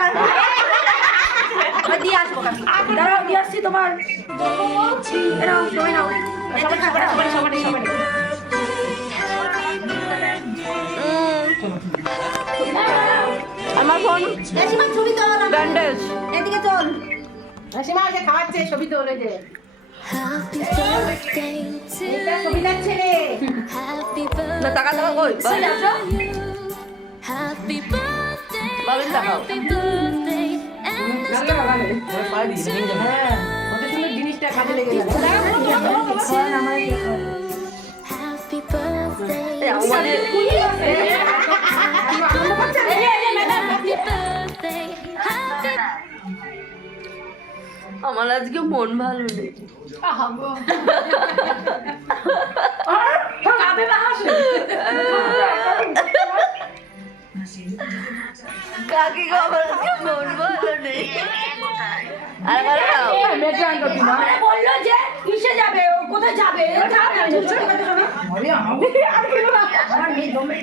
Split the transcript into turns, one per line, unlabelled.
কাল এবার দিয়ে আসব
দাঁড়াও দিয়ে আসছি তোমার।
নাও নাও। এই যে
আমার ফোন?
রেশিমা ছবি তোল
ব্যান্ডেজ।
এদিকে চল।
সীমা আছে খাওয়াচ্ছে ছবি তো ওলে যে।
Happy birthday to
এটা ছবি
টাকা টাকা কই আমার আজকে মন ভালো নেই। কাকি গো মন ভালো নেই আর বলো।
মেট্রো আনতো কিনা
বলল যে কিসে যাবে? ও কোথায় যাবে? যাবে।
আর খেলো না আমার মেয়ে দমে